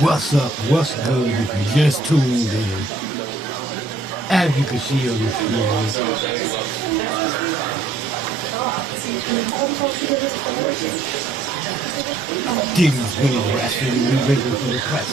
What's up? What's good? If you just tuned in, as you can see on the screen, Diddy's been arrested and we're waiting for the press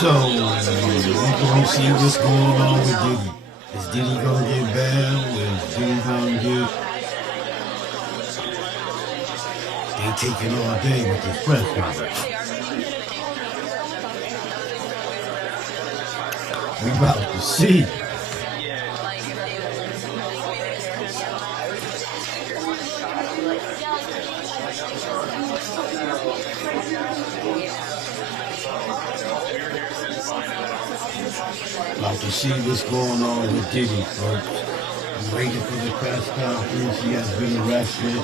So, we're going to see what's going on with Diddy. Is Diddy going to get bailed? Is Diddy going to get... They taking all day with this press conference. We about to see. About to see what's going on with Diddy, folks. I'm waiting for the press conference. He has been arrested,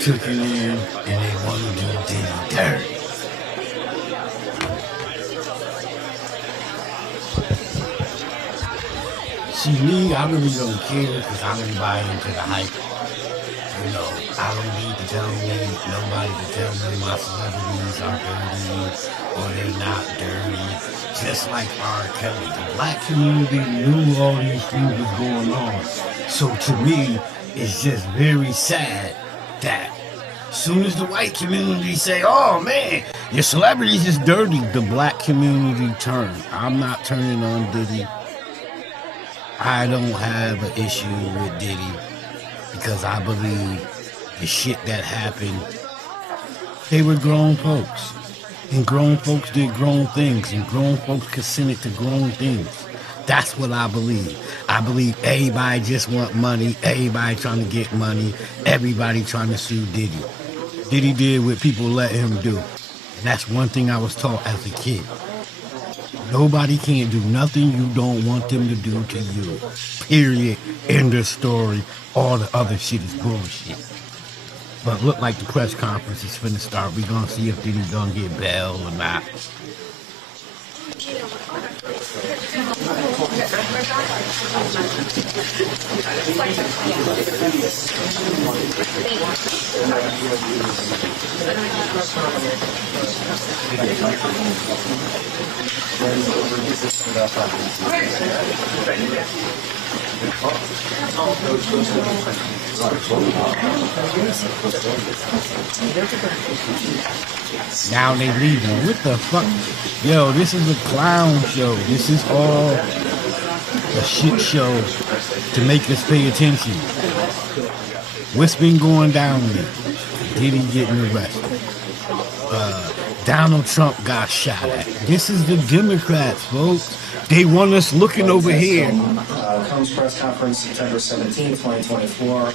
took it in, and they want to do Diddy dirty. See, me, I really don't care because I don't buy into the hype. You know, I don't need to tell me, nobody to tell me my celebrities are dirty or they're not dirty. Just like R. Kelly, the black community knew all these things was going on. So to me, it's just very sad that as soon as the white community say, oh man, your celebrities is dirty, the black community turn. I'm not turning on Diddy. I don't have an issue with Diddy because I believe the shit that happened, they were grown folks. And grown folks did grown things, and grown folks consented to grown things. That's what I believe. I believe everybody just want money, everybody trying to get money, everybody trying to sue Diddy. Diddy did what people let him do. And that's one thing I was taught as a kid. Nobody can do nothing you don't want them to do to you. Period. End of story. All the other shit is bullshit. But look like the press conference is finna start. We gonna see if Diddy's gonna get bailed or not. Now they leaving. What the fuck? Yo, this is a clown show. This is all a shit show to make us pay attention. What's been going down there? Diddy getting arrested. Donald Trump got shot at. This is the Democrats, folks. They want us looking over here. COMBS press conference September 17th, 2024.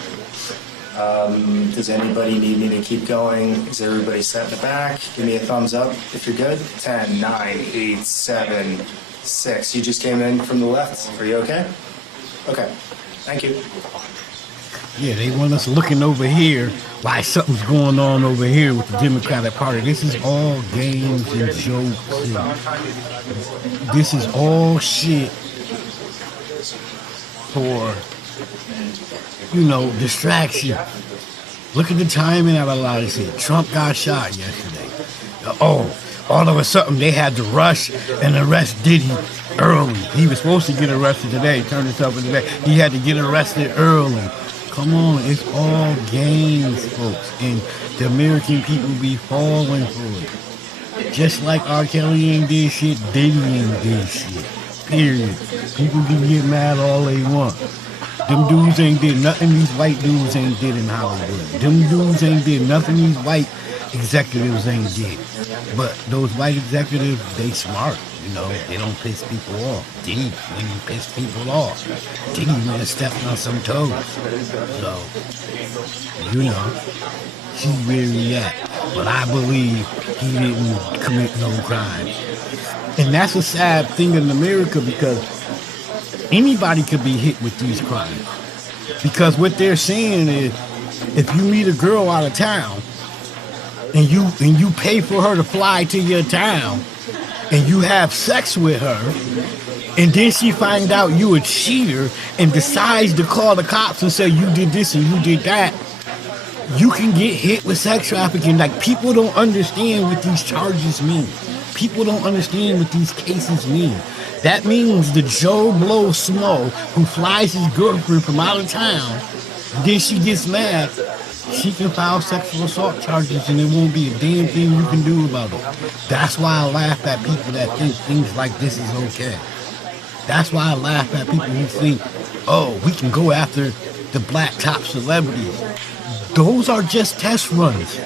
Does anybody need me to keep going? Is everybody set in the back? Give me a thumbs up if you're good. 10, 9, 8, 7, 6. You just came in from the left. Are you okay? Okay. Thank you. Yeah, they want us looking over here like something's going on over here with the Democratic Party. This is all games and jokes. And this is all shit for, distraction. Look at the timing of a lot of shit. Trump got shot yesterday. Oh, all of a sudden they had to rush and arrest Diddy early. He was supposed to get arrested today. Turned himself in today. He had to get arrested early. Come on, it's all games, folks. And the American people be falling for it. Just like R. Kelly ain't did shit, Diddy ain't did shit. Period. People can get mad all they want. Them dudes ain't did nothing these white dudes ain't did in Hollywood. Them dudes ain't did nothing these white executives ain't did. But those white executives, they smart. They don't piss people off. Diddy, when he piss people off, Diddy would have stepped on some toes. So, see where he at. But I believe he didn't commit no crimes. And that's a sad thing in America because anybody could be hit with these crimes. Because what they're saying is, if you meet a girl out of town and you pay for her to fly to your town and you have sex with her and then she finds out you a cheater and decides to call the cops and say you did this and you did that, you can get hit with sex trafficking. Like, people don't understand what these charges mean. People don't understand what these cases mean. That means the Joe Blow Smo who flies his girlfriend from out of town, then she gets mad, she can file sexual assault charges and there won't be a damn thing you can do about it. That's why I laugh at people that think things like this is okay. That's why I laugh at people who think, oh, we can go after the black top celebrities. Those are just test runs.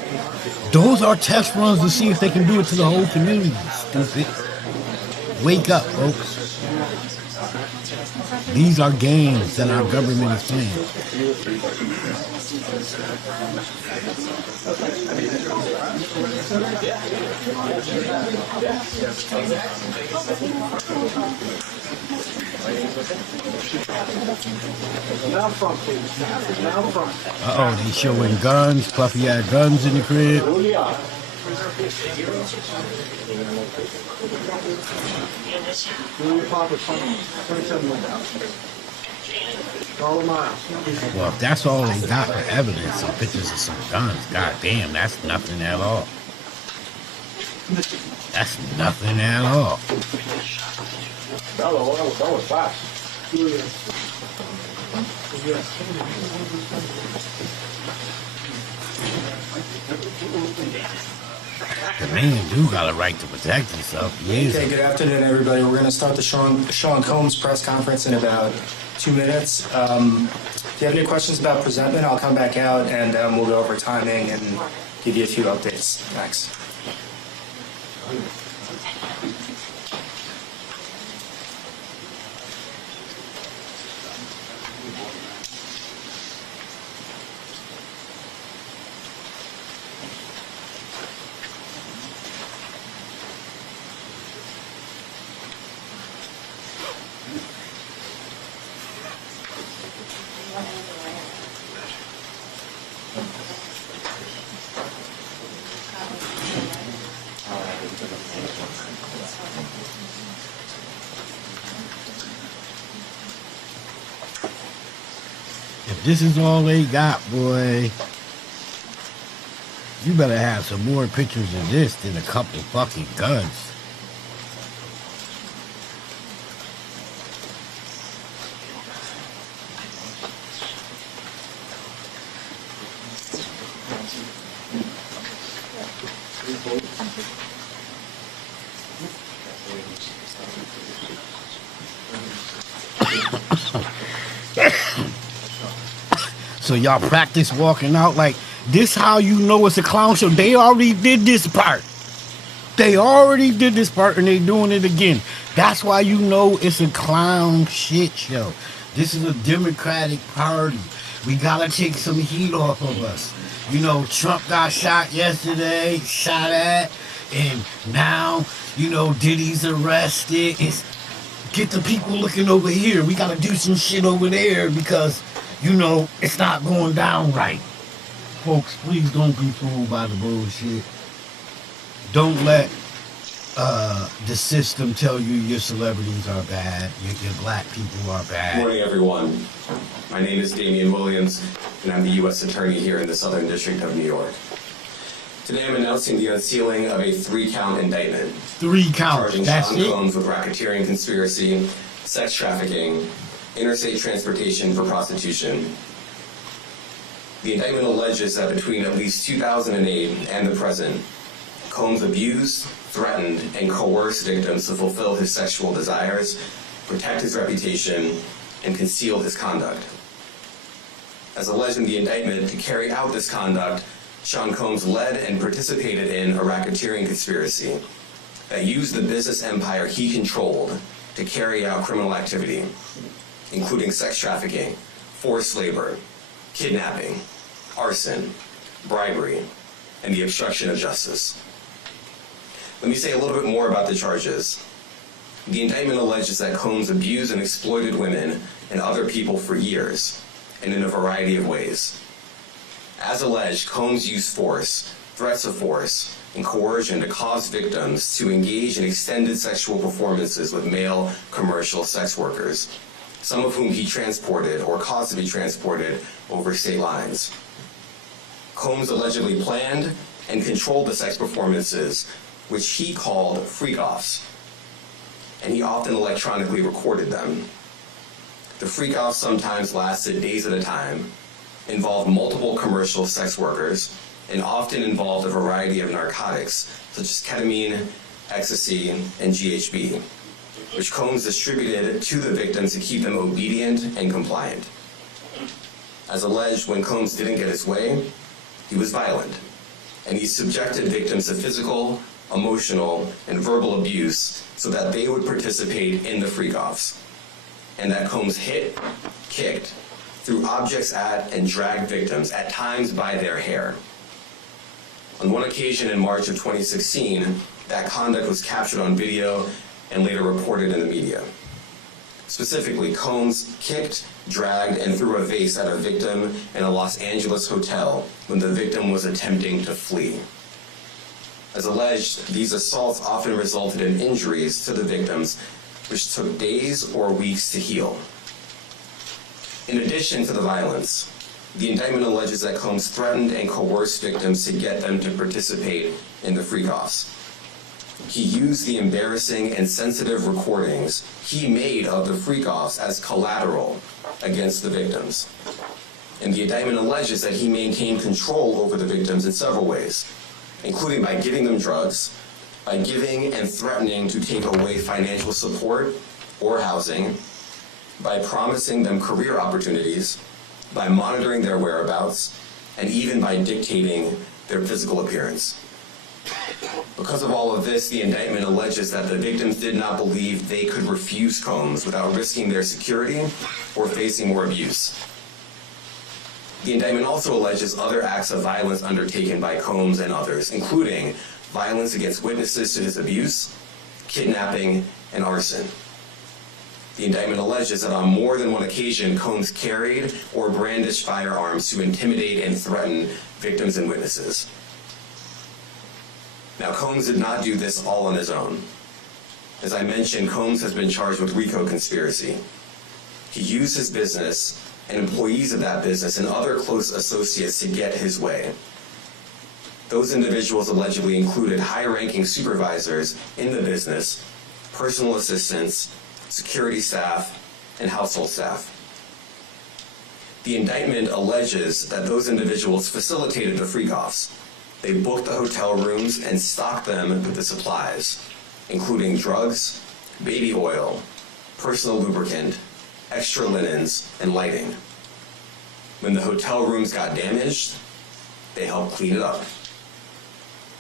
Those are test runs to see if they can do it to the whole community. Stupid. Wake up, folks. These are games that our government is playing. Uh-oh, they showing guns. Puffy had guns in the crib. Well, if that's all they got for evidence, some pictures of some guns, goddamn, that's nothing at all. That's nothing at all. That was fast. The man do got a right to protect himself. Okay, good afternoon, everybody. We're going to start the Sean Combs press conference in about 2 minutes. If you have any questions about presentment, I'll come back out and we'll go over timing and give you a few updates. Thanks. If this is all they got, boy, you better have some more pictures of this than a couple fucking guns. So y'all practice walking out like this. How you know it's a clown show? They already did this part. They already did this part and they doing it again. That's why you know it's a clown shit show. This is a Democratic Party. We gotta take some heat off of us. You know, Trump got shot yesterday, shot at, and now, you know, Diddy's arrested. It's get the people looking over here. We gotta do some shit over there because, you know, it's not going down right. Folks, please don't be fooled by the bullshit. Don't let the system tell you your celebrities are bad, your black people are Good bad. morning, everyone. My name is Damian Williams, and I'm the U.S. Attorney here in the Southern District of New York. Today I'm announcing the unsealing of a 3-count indictment 3 counts, charging that's Sean it. Combs with racketeering conspiracy, sex trafficking, interstate transportation for prostitution. The indictment alleges that between at least 2008 and the present, Combs abused, threatened, and coerced victims to fulfill his sexual desires, protect his reputation, and conceal his conduct. As alleged in the indictment, to carry out this conduct, Sean Combs led and participated in a racketeering conspiracy that used the business empire he controlled to carry out criminal activity, including sex trafficking, forced labor, kidnapping, arson, bribery, and the obstruction of justice. Let me say a little bit more about the charges. The indictment alleges that Combs abused and exploited women and other people for years, and in a variety of ways. As alleged, Combs used force, threats of force, and coercion to cause victims to engage in extended sexual performances with male commercial sex workers, some of whom he transported or caused to be transported over state lines. Combs allegedly planned and controlled the sex performances, which he called freak-offs, and he often electronically recorded them. The freak-offs sometimes lasted days at a time, involved multiple commercial sex workers, and often involved a variety of narcotics, such as ketamine, ecstasy, and GHB, which Combs distributed to the victims to keep them obedient and compliant. As alleged, when Combs didn't get his way, he was violent, and he subjected victims to physical, emotional, and verbal abuse so that they would participate in the freak-offs, and that Combs hit, kicked, threw objects at, and dragged victims, at times by their hair. On one occasion in March of 2016, that conduct was captured on video and later reported in the media. Specifically, Combs kicked, dragged, and threw a vase at a victim in a Los Angeles hotel when the victim was attempting to flee. As alleged, these assaults often resulted in injuries to the victims, which took days or weeks to heal. In addition to the violence, the indictment alleges that Combs threatened and coerced victims to get them to participate in the freak-offs. He used the embarrassing and sensitive recordings he made of the freak-offs as collateral against the victims. And the indictment alleges that he maintained control over the victims in several ways, including by giving them drugs, by giving and threatening to take away financial support or housing, by promising them career opportunities, by monitoring their whereabouts, and even by dictating their physical appearance. Because of all of this, the indictment alleges that the victims did not believe they could refuse Combs without risking their security or facing more abuse. The indictment also alleges other acts of violence undertaken by Combs and others, including violence against witnesses to his abuse, kidnapping, and arson. The indictment alleges that on more than one occasion, Combs carried or brandished firearms to intimidate and threaten victims and witnesses. Now, Combs did not do this all on his own. As I mentioned, Combs has been charged with RICO conspiracy. He used his business and employees of that business and other close associates to get his way. Those individuals allegedly included high-ranking supervisors in the business, personal assistants, security staff, and household staff. The indictment alleges that those individuals facilitated the freak-offs. They booked the hotel rooms and stocked them with the supplies, including drugs, baby oil, personal lubricant, extra linens, and lighting. When the hotel rooms got damaged, they helped clean it up.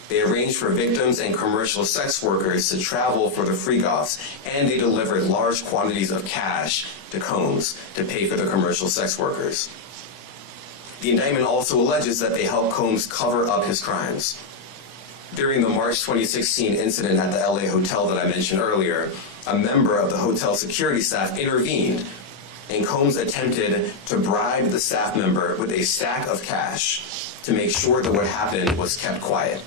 They arranged for victims and commercial sex workers to travel for the freak-offs, and they delivered large quantities of cash to Combs to pay for the commercial sex workers. The indictment also alleges that they helped Combs cover up his crimes. During the March 2016 incident at the LA hotel that I mentioned earlier, a member of the hotel security staff intervened and Combs attempted to bribe the staff member with a stack of cash to make sure that what happened was kept quiet.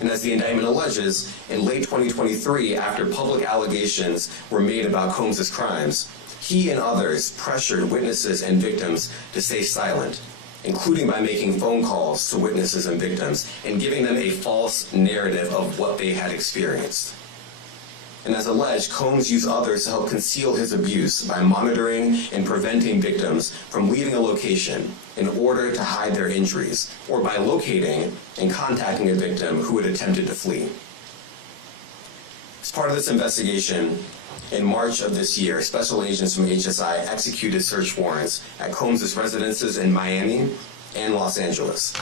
And as the indictment alleges, in late 2023, after public allegations were made about Combs' crimes, he and others pressured witnesses and victims to stay silent, including by making phone calls to witnesses and victims and giving them a false narrative of what they had experienced. And as alleged, Combs used others to help conceal his abuse by monitoring and preventing victims from leaving a location in order to hide their injuries, or by locating and contacting a victim who had attempted to flee. As part of this investigation, in March of this year, special agents from HSI executed search warrants at Combs' residences in Miami and Los Angeles.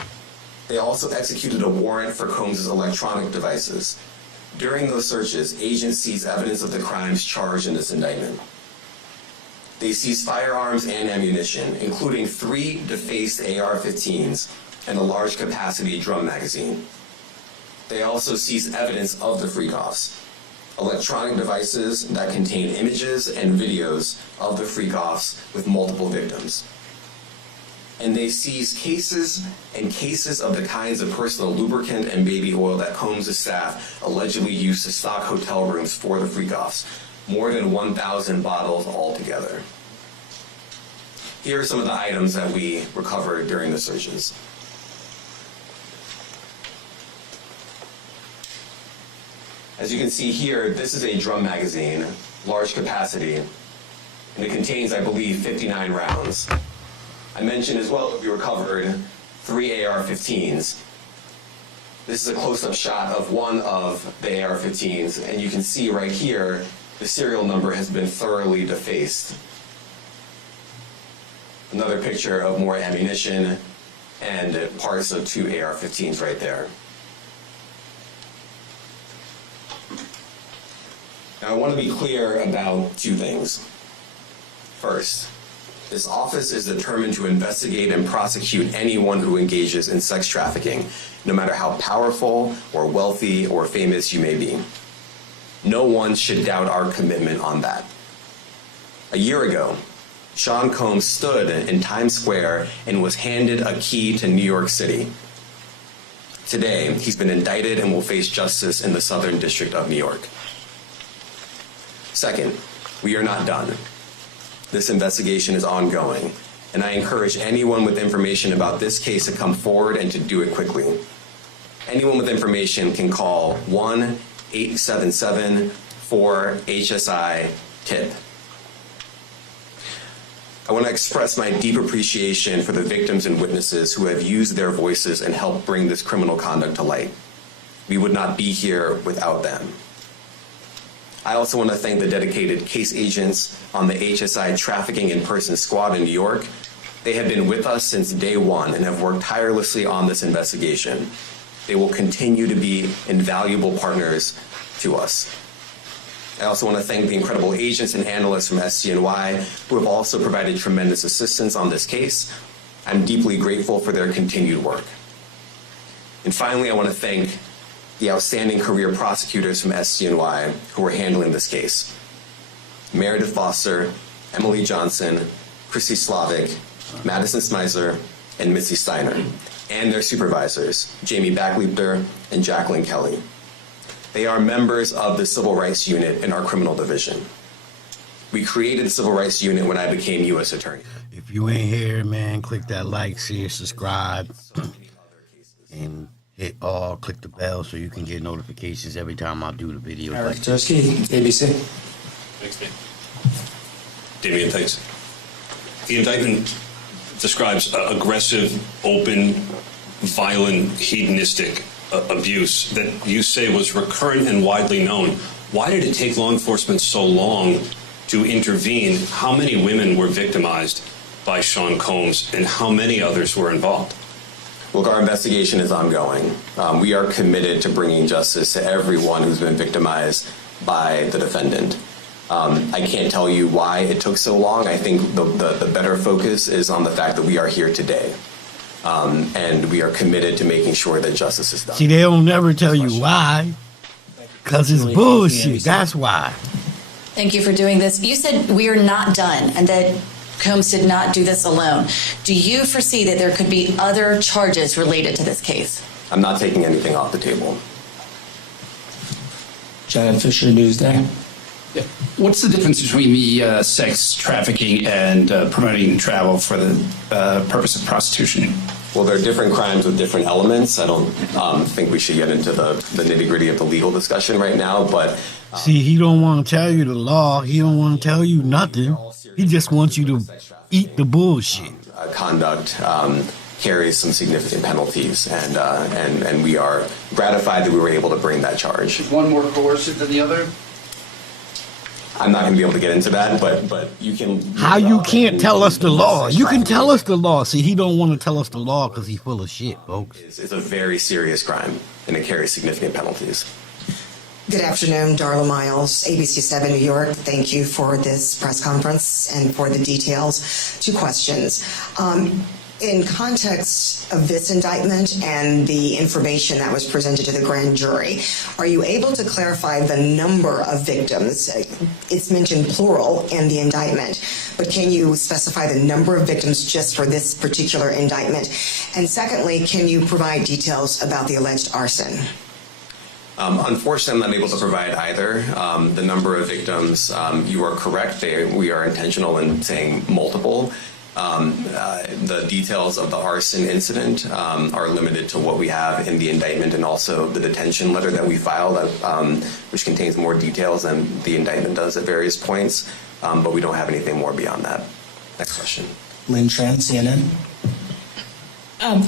They also executed a warrant for Combs' electronic devices. During those searches, agents seized evidence of the crimes charged in this indictment. They seized firearms and ammunition, including 3 defaced AR-15s and a large capacity drum magazine. They also seized evidence of the freak-offs, electronic devices that contain images and videos of the freak-offs with multiple victims. And they seized cases and cases of the kinds of personal lubricant and baby oil that Combs' staff allegedly used to stock hotel rooms for the freak-offs, more than 1,000 bottles altogether. Here are some of the items that we recovered during the searches. As you can see here, this is a drum magazine, large capacity, and it contains, I believe, 59 rounds. I mentioned as well that we recovered 3 AR-15s. This is a close-up shot of one of the AR-15s, and you can see right here, the serial number has been thoroughly defaced. Another picture of more ammunition and parts of 2 AR-15s right there. Now, I want to be clear about 2 things. First, this office is determined to investigate and prosecute anyone who engages in sex trafficking, no matter how powerful or wealthy or famous you may be. No one should doubt our commitment on that. A year ago, Sean Combs stood in Times Square and was handed a key to New York City. Today, he's been indicted and will face justice in the Southern District of New York. Second, we are not done. This investigation is ongoing, and I encourage anyone with information about this case to come forward and to do it quickly. Anyone with information can call 1-877-4HSI-TIP. I want to express my deep appreciation for the victims and witnesses who have used their voices and helped bring this criminal conduct to light. We would not be here without them. I also want to thank the dedicated case agents on the HSI Trafficking in Person Squad in New York. They have been with us since day one and have worked tirelessly on this investigation. They will continue to be invaluable partners to us. I also want to thank the incredible agents and analysts from SCNY who have also provided tremendous assistance on this case. I'm deeply grateful for their continued work. And finally, I want to thank the outstanding career prosecutors from SCNY who are handling this case. Meredith Foster, Emily Johnson, Chrissy Slavic, Madison Smizer, and Mitzi Steiner, and their supervisors, Jamie Backleiter and Jacqueline Kelly. They are members of the Civil Rights Unit in our criminal division. We created the Civil Rights Unit when I became U.S. Attorney. If you ain't here, man, click that like, share, subscribe, and hit all, click the bell so you can get notifications every time I do the videos. Eric Tursky, ABC. Thanks, Dan. Damian, thanks. The indictment describes aggressive, open, violent, hedonistic abuse that you say was recurrent and widely known. Why did it take law enforcement so long to intervene? How many women were victimized by Sean Combs, and how many others were involved? Look, our investigation is ongoing. We are committed to bringing justice to everyone who's been victimized by the defendant. I can't tell you why it took so long. I think the better focus is on the fact that we are here today. And we are committed to making sure that justice is done. See, they don't never tell you why, because it's bullshit. That's why. Thank you for doing this. You said we are not done and that Combs did not do this alone. Do you foresee that there could be other charges related to this case? I'm not taking anything off the table. Janet Fisher, Newsday. Yeah. What's the difference between the sex trafficking and promoting travel for the purpose of prostitution? Well, there are different crimes with different elements. I don't think we should get into the nitty-gritty of the legal discussion right now, but... See, he don't want to tell you the law. He don't want to tell you nothing. He just wants you to eat the bullshit. Conduct carries some significant penalties, and we are gratified that we were able to bring that charge. Is one more coercive than the other? I'm not going to be able to get into that, but you can... How you can't tell us the law? You can tell us the law. See, he don't want to tell us the law because he's full of shit, folks. It's a very serious crime, and it carries significant penalties. Good afternoon, Darla Miles, ABC7 New York. Thank you for this press conference and for the details. Two questions. In context of this indictment and the information that was presented to the grand jury, are you able to clarify the number of victims? It's mentioned plural in the indictment, but can you specify the number of victims just for this particular indictment? And secondly, can you provide details about the alleged arson? Unfortunately, I'm not able to provide either. The number of victims, you are correct. We are intentional in saying multiple. The details of the arson incident are limited to what we have in the indictment and also the detention letter that we filed, which contains more details than the indictment does at various points, but we don't have anything more beyond that. Next question. Lynn Tran, CNN.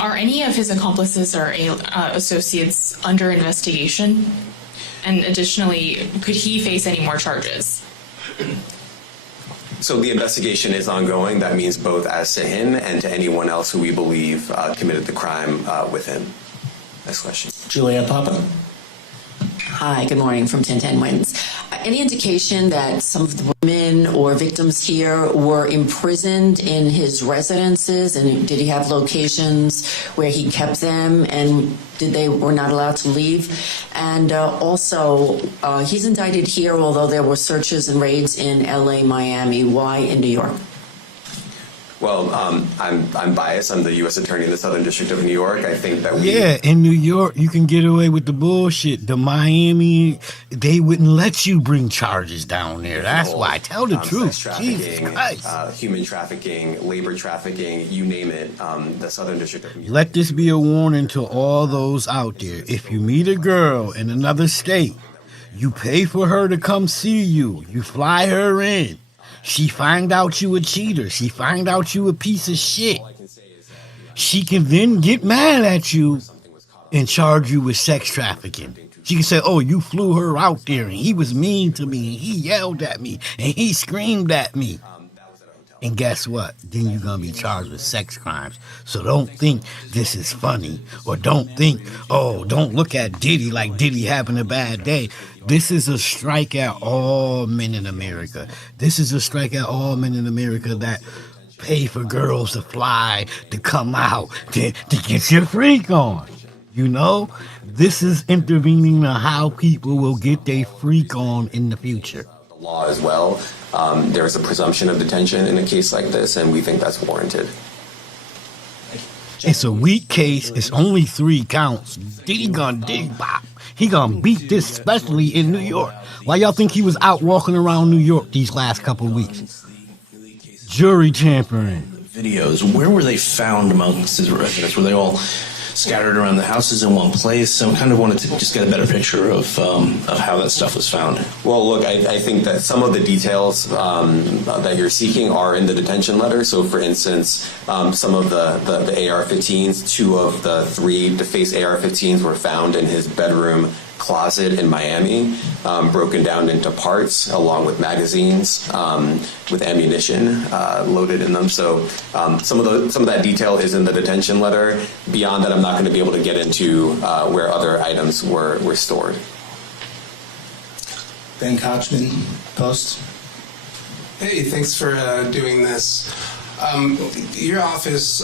Are any of his accomplices or associates under investigation? And additionally, could he face any more charges? So the investigation is ongoing. That means both as to him and to anyone else who we believe committed the crime with him. Next question. Julianne Papa. Hi, good morning from 1010 Wins. Any indication that some of the women or victims here were imprisoned in his residences, and did he have locations where he kept them, and they were not allowed to leave? And also, he's indicted here, although there were searches and raids in LA, Miami. Why in New York? Well, I'm biased. I'm the U.S. Attorney in the Southern District of New York. I think that in New York, you can get away with the bullshit. The Miami, they wouldn't let you bring charges down there. That's why. Tell the truth. Jesus Christ. Human trafficking, labor trafficking, you name it. The Southern District of New York. Let this be a warning to all those out there. If you meet a girl in another state, you pay for her to come see you. You fly her in. She find out you a cheater. She find out you a piece of shit. She can then get mad at you and charge you with sex trafficking. She can say, oh, you flew her out there and he was mean to me and he yelled at me and he screamed at me. And guess what? Then you're going to be charged with sex crimes. So don't think this is funny, or don't think, oh, don't look at Diddy like Diddy having a bad day. This is a strike at all men in America. This is a strike at all men in America that pay for girls to fly, to come out, to get your freak on. You know, this is intervening on how people will get their freak on in the future. Law as well. There's a presumption of detention in a case like this, and we think that's warranted. It's a weak case. It's only 3 counts. Diddy gonna dig bop. He gonna beat this, especially in New York. Why y'all think he was out walking around New York these last couple of weeks? Jury tampering. Videos, where were they found amongst his residents? Were they all scattered around the houses in one place? So I kind of wanted to just get a better picture of how that stuff was found. Well, look, I think that some of the details that you're seeking are in the detention letter. So, for instance, some of the AR-15s, 2 of the 3 defaced AR-15s were found in his bedroom closet in Miami, broken down into parts along with magazines with ammunition loaded in them. So some of that detail is in the detention letter. Beyond that, I'm not going to be able to get into where other items were stored. Ben Kochman, Post. Hey, thanks for doing this. Your office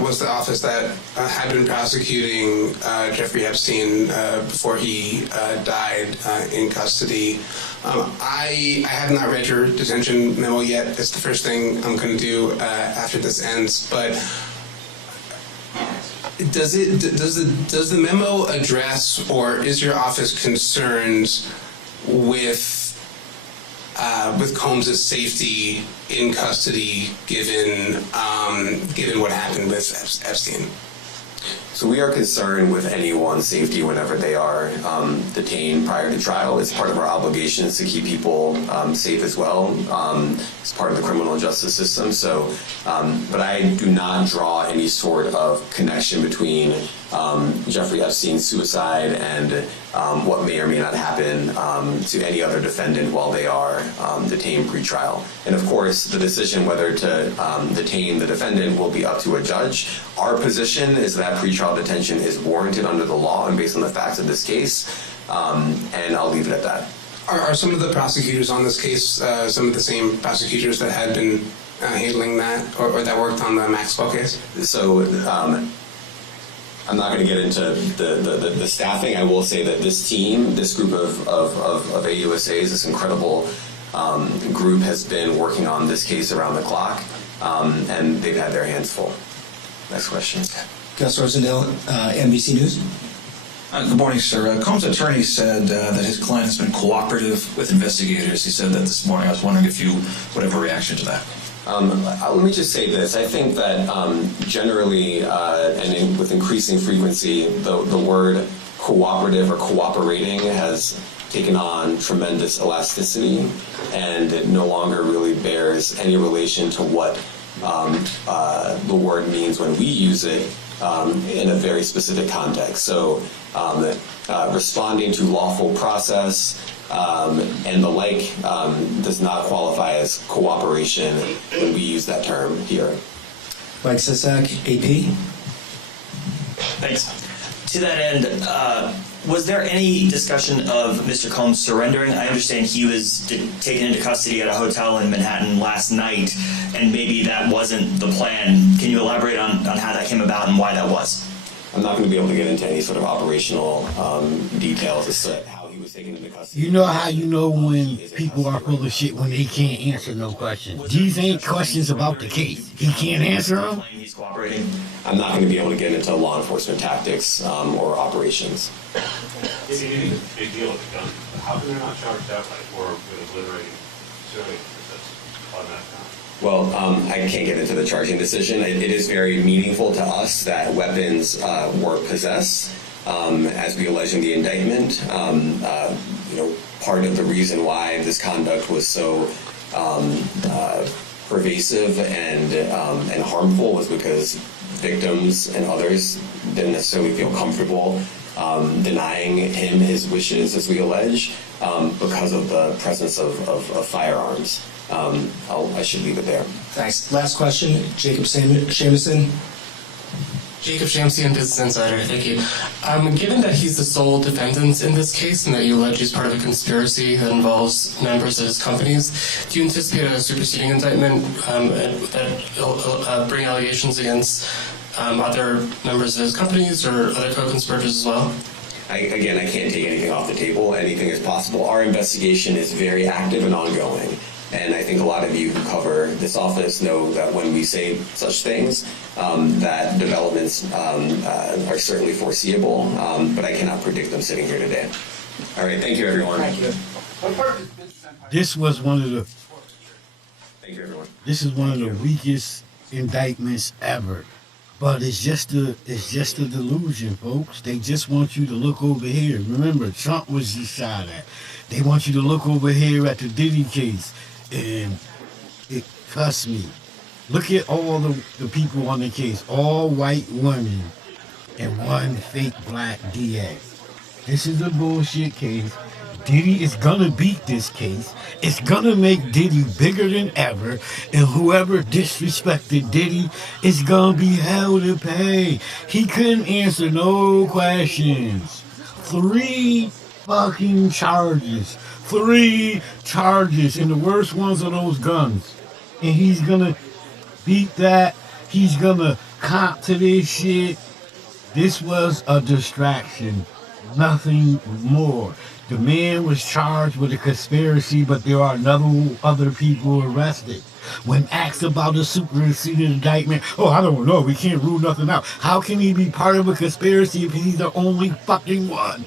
was the office that had been prosecuting Jeffrey Epstein before he died in custody. I have not read your detention memo yet. It's the first thing I'm going to do after this ends. But does the memo address, or is your office concerned with Combs' safety in custody, given what happened with Epstein? So we are concerned with anyone's safety whenever they are detained prior to trial. It's part of our obligations to keep people safe as well. It's part of the criminal justice system. So, but I do not draw any sort of connection between Jeffrey Epstein's suicide and what may or may not happen to any other defendant while they are detained pre-trial. And of course, the decision whether to detain the defendant will be up to a judge. Our position is that pre-trial detention is warranted under the law and based on the facts of this case, and I'll leave it at that. Are some of the prosecutors on this case some of the same prosecutors that had been handling that, or that worked on the Maxwell case? So I'm not going to get into the staffing. I will say that this team, this group of AUSAs, this incredible group has been working on this case around the clock, and they've had their hands full. Next question. Gus Rosendale, NBC News. Good morning, sir. Combs' attorney said that his client has been cooperative with investigators. He said that this morning. I was wondering if you would have a reaction to that. Let me just say this. I think that generally and with increasing frequency, the word cooperative or cooperating has taken on tremendous elasticity, and it no longer really bears any relation to what the word means when we use it in a very specific context. So responding to lawful process and the like does not qualify as cooperation when we use that term here. Mike Sisak, AP. Thanks. To that end, was there any discussion of Mr. Combs surrendering? I understand he was taken into custody at a hotel in Manhattan last night, and maybe that wasn't the plan. Can you elaborate on how that came about and why that was? I'm not going to be able to get into any sort of operational details as to how he was taken into custody. You know how you know when people are full of shit when they can't answer no questions. These ain't questions about the case. He can't answer them. He's cooperating. I'm not going to be able to get into law enforcement tactics or operations. It's a big deal with the gun. How can they not charge that for obliterating civilians? That's automatic. Well, I can't get into the charging decision. It is very meaningful to us that weapons were possessed, as we allege in the indictment. Part of the reason why this conduct was so pervasive and harmful was because victims and others didn't necessarily feel comfortable denying him his wishes, as we allege, because of the presence of firearms. I should leave it there. Thanks. Last question, Jacob Shamison. Jacob Shamsian, Business Insider. Thank you. Given that he's the sole defendant in this case and that you allege he's part of a conspiracy that involves members of his companies, do you anticipate a superseding indictment that bring allegations against other members of his companies or other co-conspirators as well? I can't take anything off the table. Anything is possible. Our investigation is very active and ongoing. And I think a lot of you who cover this office know that when we say such things, that developments are certainly foreseeable, but I cannot predict them sitting here today. All right, thank you, everyone. Thank you. This was one of the. Thank you, everyone. This is one of the weakest indictments ever. But it's just a delusion, folks. They just want you to look over here. Remember, Trump was just shot at. They want you to look over here at the Diddy case. And trust me, look at all the people on the case. All white women and one fake black DA. This is a bullshit case. Diddy is gonna beat this case. It's gonna make Diddy bigger than ever, and whoever disrespected Diddy is gonna be held to pay. He couldn't answer no questions. 3 fucking charges. 3 charges, and the worst ones are those guns. And he's gonna speak that. He's gonna cop to this shit. This was a distraction, nothing more. The man was charged with a conspiracy, but there are other people arrested. When asked about the superseded indictment, oh, I don't know, we can't rule nothing out. How can he be part of a conspiracy if he's the only fucking one?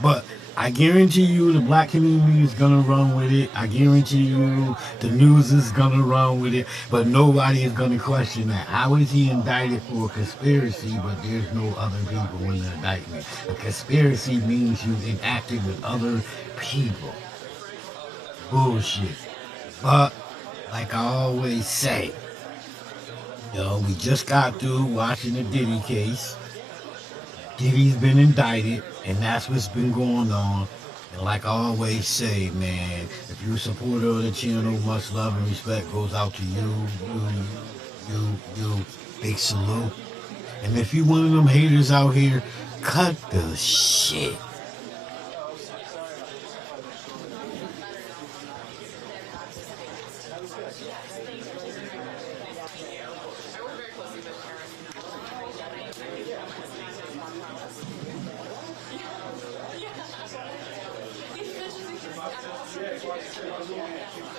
But I guarantee you the black community is gonna run with it. I guarantee you the news is gonna run with it, but nobody is gonna question that. How is he indicted for a conspiracy, but there's no other people in the indictment? A conspiracy means you enacted with other people. Bullshit. But like I always say, we just got through watching the Diddy case. Diddy's been indicted, and that's what's been going on. And like I always say, man, if you're a supporter of the channel, much love and respect goes out to you. Big salute. And if you one of them haters out here, cut the shit. Yeah.